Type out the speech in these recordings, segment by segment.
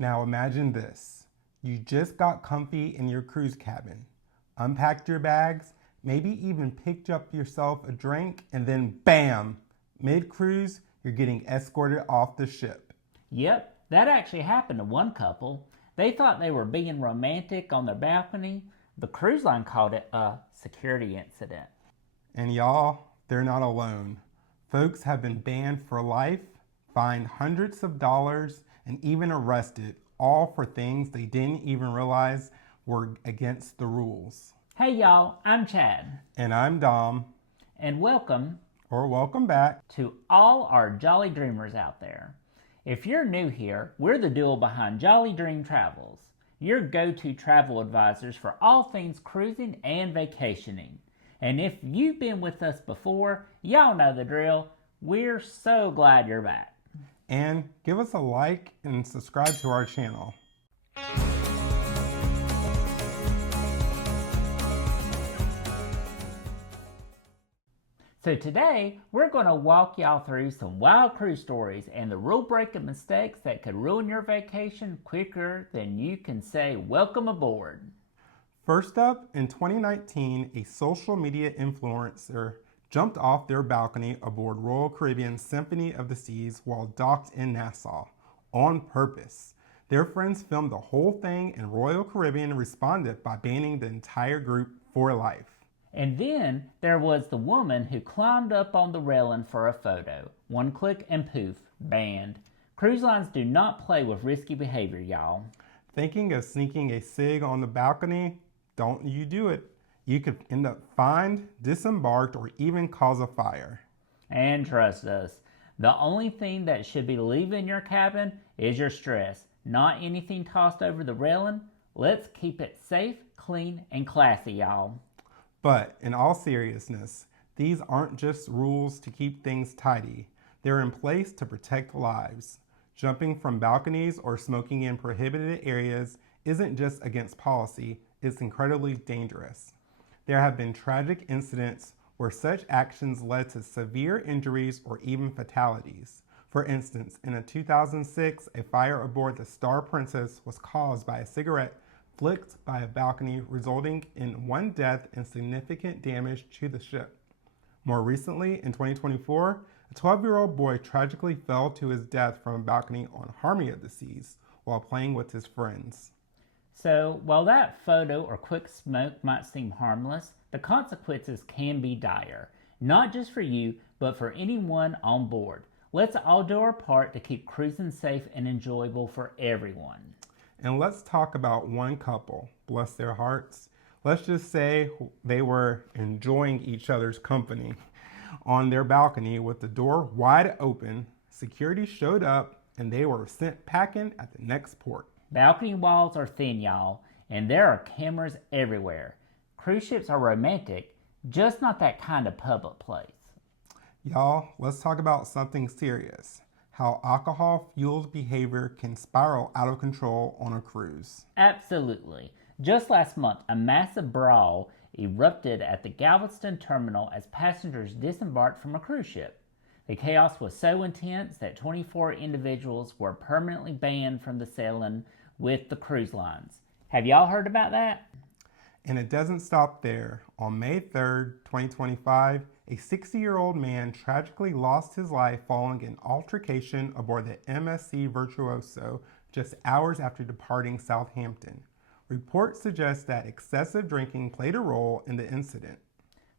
Now imagine this. You just got comfy in your cruise cabin, unpacked your bags, maybe even picked up yourself a drink, and then bam, mid-cruise, you're getting escorted off the ship. Yep, that actually happened to one couple. They thought they were being romantic on their balcony. The cruise line called it a security incident. And y'all, they're not alone. Folks have been banned for life, fined hundreds of dollars, and even arrested, all for things they didn't even realize were against the rules. Hey y'all, I'm Chad. And I'm Dom. And welcome back to all our Jolly Dreamers out there. If you're new here, we're the duo behind Jolly Dream Travels, your go-to travel advisors for all things cruising and vacationing. And if you've been with us before, y'all know the drill. We're so glad you're back. And give us a like and subscribe to our channel. So today, we're going to walk y'all through some wild cruise stories and the rule-breaking mistakes that could ruin your vacation quicker than you can say welcome aboard. First up, in 2019, a social media influencer jumped off their balcony aboard Royal Caribbean's Symphony of the Seas while docked in Nassau, on purpose. Their friends filmed the whole thing and Royal Caribbean responded by banning the entire group for life. And then there was the woman who climbed up on the railing for a photo. One click and poof, banned. Cruise lines do not play with risky behavior, y'all. Thinking of sneaking a cig on the balcony? Don't you do it. You could end up fined, disembarked, or even cause a fire. And trust us, the only thing that should be leaving your cabin is your stress, not anything tossed over the railing. Let's keep it safe, clean, and classy, y'all. But in all seriousness, these aren't just rules to keep things tidy. They're in place to protect lives. Jumping from balconies or smoking in prohibited areas isn't just against policy, it's incredibly dangerous. There have been tragic incidents where such actions led to severe injuries or even fatalities. For instance, in 2006, a fire aboard the Star Princess was caused by a cigarette flicked by a balcony, resulting in one death and significant damage to the ship. More recently, in 2024, a 12-year-old boy tragically fell to his death from a balcony on Harmony of the Seas while playing with his friends. So, while that photo or quick smoke might seem harmless, the consequences can be dire, not just for you, but for anyone on board. Let's all do our part to keep cruising safe and enjoyable for everyone. And let's talk about one couple, bless their hearts. Let's just say they were enjoying each other's company. On their balcony with the door wide open, security showed up and they were sent packing at the next port. Balcony walls are thin, y'all, and there are cameras everywhere. Cruise ships are romantic, just not that kind of public place. Y'all, let's talk about something serious. How alcohol-fueled behavior can spiral out of control on a cruise. Absolutely. Just last month, a massive brawl erupted at the Galveston terminal as passengers disembarked from a cruise ship. The chaos was so intense that 24 individuals were permanently banned from the sailing with the cruise lines. Have y'all heard about that? And it doesn't stop there. On May 3rd, 2025, a 60-year-old man tragically lost his life following an altercation aboard the MSC Virtuoso just hours after departing Southampton. Reports suggest that excessive drinking played a role in the incident.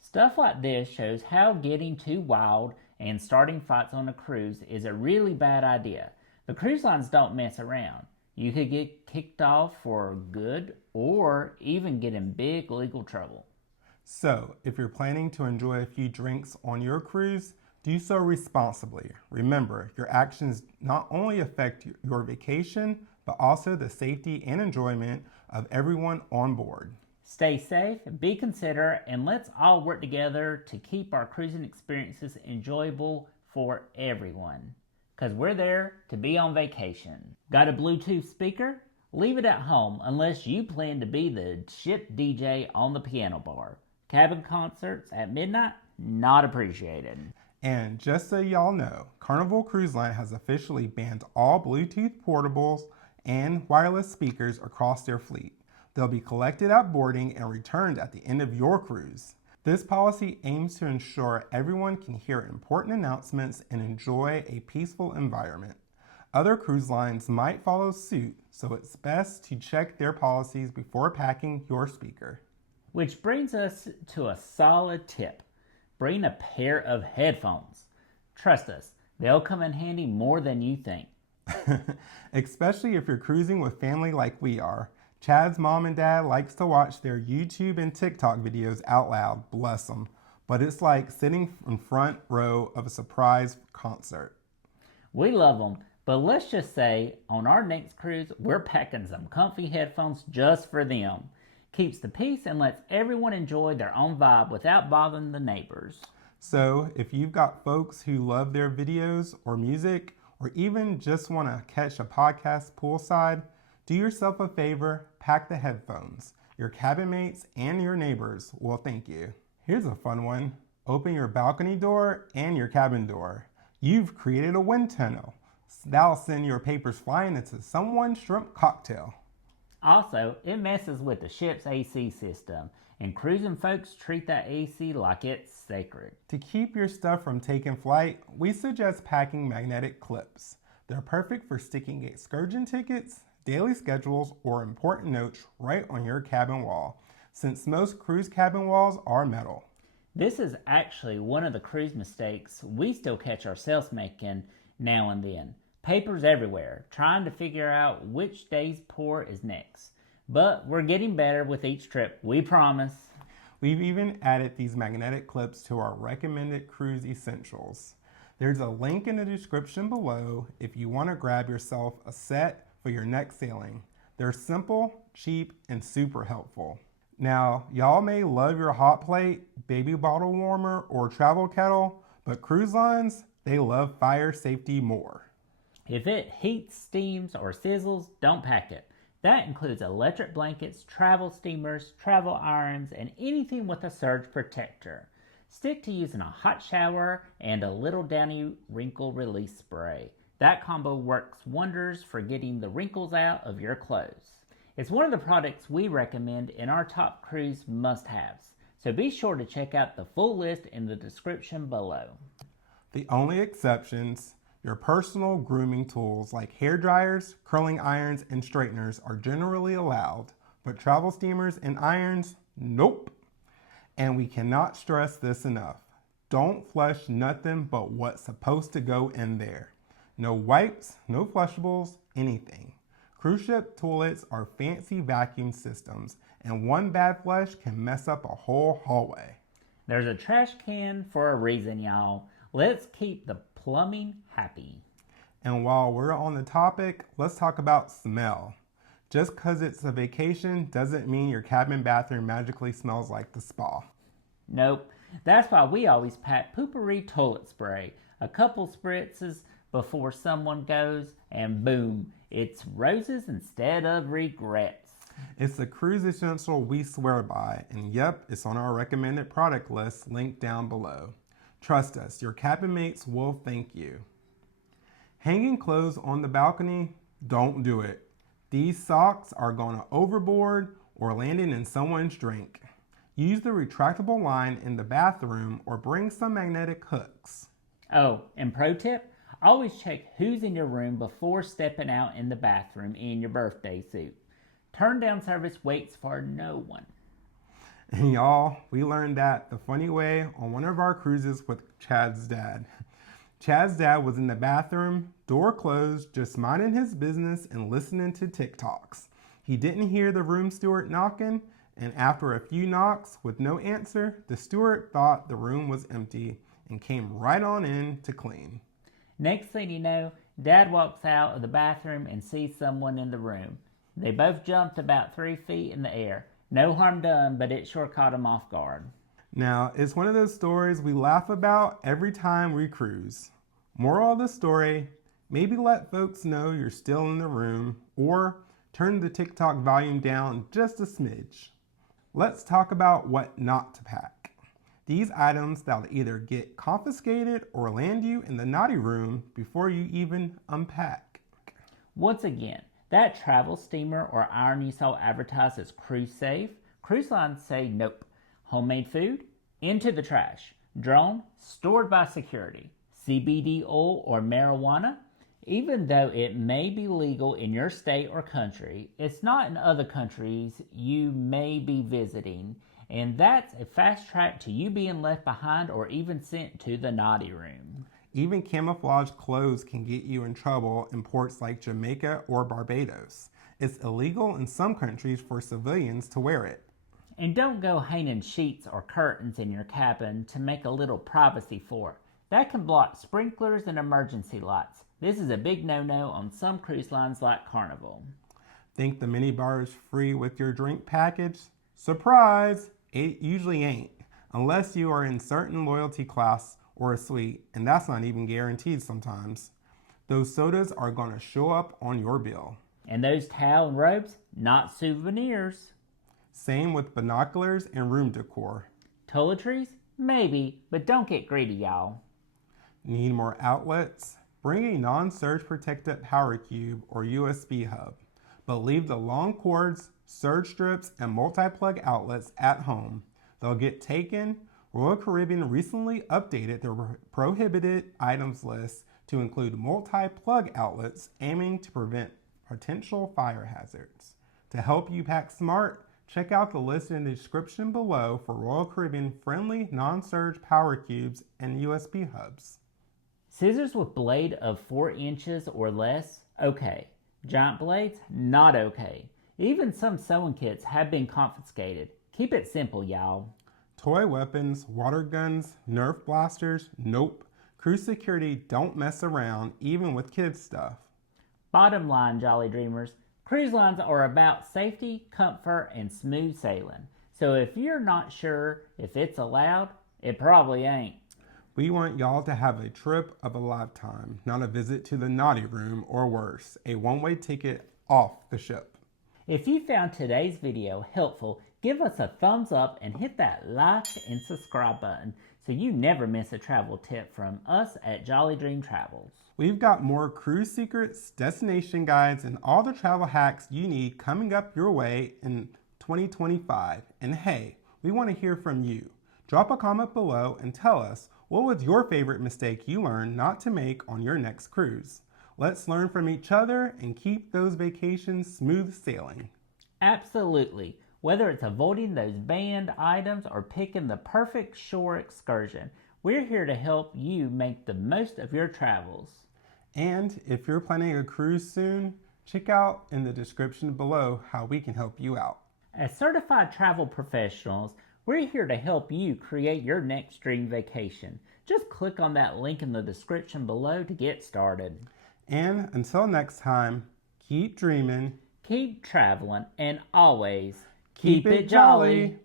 Stuff like this shows how getting too wild and starting fights on a cruise is a really bad idea. The cruise lines don't mess around. You could get kicked off for good or even get in big legal trouble. So, if you're planning to enjoy a few drinks on your cruise, do so responsibly. Remember, your actions not only affect your vacation, but also the safety and enjoyment of everyone on board. Stay safe, be considerate, and let's all work together to keep our cruising experiences enjoyable for everyone. Because we're there to be on vacation. Got a Bluetooth speaker? Leave it at home unless you plan to be the ship DJ on the piano bar. Cabin concerts at midnight? Not appreciated. And just so y'all know, Carnival Cruise Line has officially banned all Bluetooth portables and wireless speakers across their fleet. They'll be collected at boarding and returned at the end of your cruise. This policy aims to ensure everyone can hear important announcements and enjoy a peaceful environment. Other cruise lines might follow suit, so it's best to check their policies before packing your speaker. Which brings us to a solid tip. Bring a pair of headphones. Trust us, they'll come in handy more than you think. Especially if you're cruising with family like we are. Chad's mom and dad likes to watch their YouTube and TikTok videos out loud, bless them. But it's like sitting in front row of a surprise concert. We love them, but let's just say on our next cruise, we're packing some comfy headphones just for them. Keeps the peace and lets everyone enjoy their own vibe without bothering the neighbors. So if you've got folks who love their videos or music, or even just want to catch a podcast poolside, do yourself a favor, pack the headphones. Your cabin mates and your neighbors will thank you. Here's a fun one. Open your balcony door and your cabin door. You've created a wind tunnel. That'll send your papers flying into someone's shrimp cocktail. Also, it messes with the ship's AC system, and cruising folks treat that AC like it's sacred. To keep your stuff from taking flight, we suggest packing magnetic clips. They're perfect for sticking excursion tickets, daily schedules, or important notes right on your cabin wall, since most cruise cabin walls are metal. This is actually one of the cruise mistakes we still catch ourselves making now and then. Papers everywhere, trying to figure out which day's pour is next. But we're getting better with each trip, we promise. We've even added these magnetic clips to our recommended cruise essentials. There's a link in the description below if you want to grab yourself a set for your next sailing. They're simple, cheap, and super helpful. Now, y'all may love your hot plate, baby bottle warmer, or travel kettle, but cruise lines, they love fire safety more. If it heats, steams, or sizzles, don't pack it. That includes electric blankets, travel steamers, travel irons, and anything with a surge protector. Stick to using a hot shower and a little Downy wrinkle release spray. That combo works wonders for getting the wrinkles out of your clothes. It's one of the products we recommend in our top cruise must-haves, so be sure to check out the full list in the description below. The only exceptions, your personal grooming tools like hair dryers, curling irons, and straighteners are generally allowed, but travel steamers and irons, nope. And we cannot stress this enough. Don't flush nothing but what's supposed to go in there. No wipes, no flushables, anything. Cruise ship toilets are fancy vacuum systems, and one bad flush can mess up a whole hallway. There's a trash can for a reason, y'all. Let's keep the plumbing happy. And while we're on the topic, let's talk about smell. Just because it's a vacation doesn't mean your cabin bathroom magically smells like the spa. Nope. That's why we always pack Poopery toilet spray. A couple spritzes before someone goes, and boom, it's roses instead of regrets. It's a cruise essential we swear by, and yep, it's on our recommended product list linked down below. Trust us, your cabin mates will thank you. Hanging clothes on the balcony? Don't do it. These socks are going overboard or landing in someone's drink. Use the retractable line in the bathroom or bring some magnetic hooks. Oh, and pro tip, always check who's in your room before stepping out in the bathroom in your birthday suit. Turn down service waits for no one. And y'all, we learned that the funny way on one of our cruises with Chad's dad. Chad's dad was in the bathroom, door closed, just minding his business and listening to TikToks. He didn't hear the room steward knocking, and after a few knocks with no answer, the steward thought the room was empty and came right on in to clean. Next thing you know, Dad walks out of the bathroom and sees someone in the room. They both jumped about 3 feet in the air. No harm done, but it sure caught him off guard. Now, it's one of those stories we laugh about every time we cruise. Moral of the story, maybe let folks know you're still in the room, or turn the TikTok volume down just a smidge. Let's talk about what not to pack. These items that'll either get confiscated or land you in the naughty room before you even unpack. Once again, That travel steamer or iron you saw advertised as cruise safe, cruise lines say nope. Homemade food? Into the trash. Drone? Stored by security. CBD oil or marijuana? Even though it may be legal in your state or country, it's not in other countries you may be visiting, and that's a fast track to you being left behind or even sent to the naughty room. Even camouflage clothes can get you in trouble in ports like Jamaica or Barbados. It's illegal in some countries for civilians to wear it. And don't go hanging sheets or curtains in your cabin to make a little privacy fort. That can block sprinklers and emergency lights. This is a big no-no on some cruise lines like Carnival. Think the minibar is free with your drink package? Surprise! It usually ain't, unless you are in certain loyalty class or a suite, and that's not even guaranteed sometimes. Those sodas are going to show up on your bill. And those towel and robes, not souvenirs. Same with binoculars and room decor. Toiletries? Maybe, but don't get greedy, y'all. Need more outlets? Bring a non-surge protected power cube or USB hub, but leave the long cords, surge strips, and multi-plug outlets at home. They'll get taken. Royal Caribbean recently updated their prohibited items list to include multi-plug outlets aiming to prevent potential fire hazards. To help you pack smart, check out the list in the description below for Royal Caribbean friendly non-surge power cubes and USB hubs. Scissors with blade of 4 inches or less? Okay. Giant blades? Not okay. Even some sewing kits have been confiscated. Keep it simple, y'all. Toy weapons, water guns, Nerf blasters? Nope. Cruise security don't mess around even with kids stuff. Bottom line, Jolly Dreamers, cruise lines are about safety, comfort, and smooth sailing. So if you're not sure if it's allowed, it probably ain't. We want y'all to have a trip of a lifetime, not a visit to the naughty room or worse, a one-way ticket off the ship. If you found today's video helpful, give us a thumbs up and hit that like and subscribe button so you never miss a travel tip from us at Jolly Dream Travels. We've got more cruise secrets, destination guides, and all the travel hacks you need coming up your way in 2025. And hey, we want to hear from you. Drop a comment below and tell us what was your favorite mistake you learned not to make on your next cruise. Let's learn from each other and keep those vacations smooth sailing. Absolutely. Whether it's avoiding those banned items or picking the perfect shore excursion, we're here to help you make the most of your travels. And if you're planning a cruise soon, check out in the description below how we can help you out. As certified travel professionals, we're here to help you create your next dream vacation. Just click on that link in the description below to get started. And until next time, keep dreaming, Keep traveling, and always keep it jolly.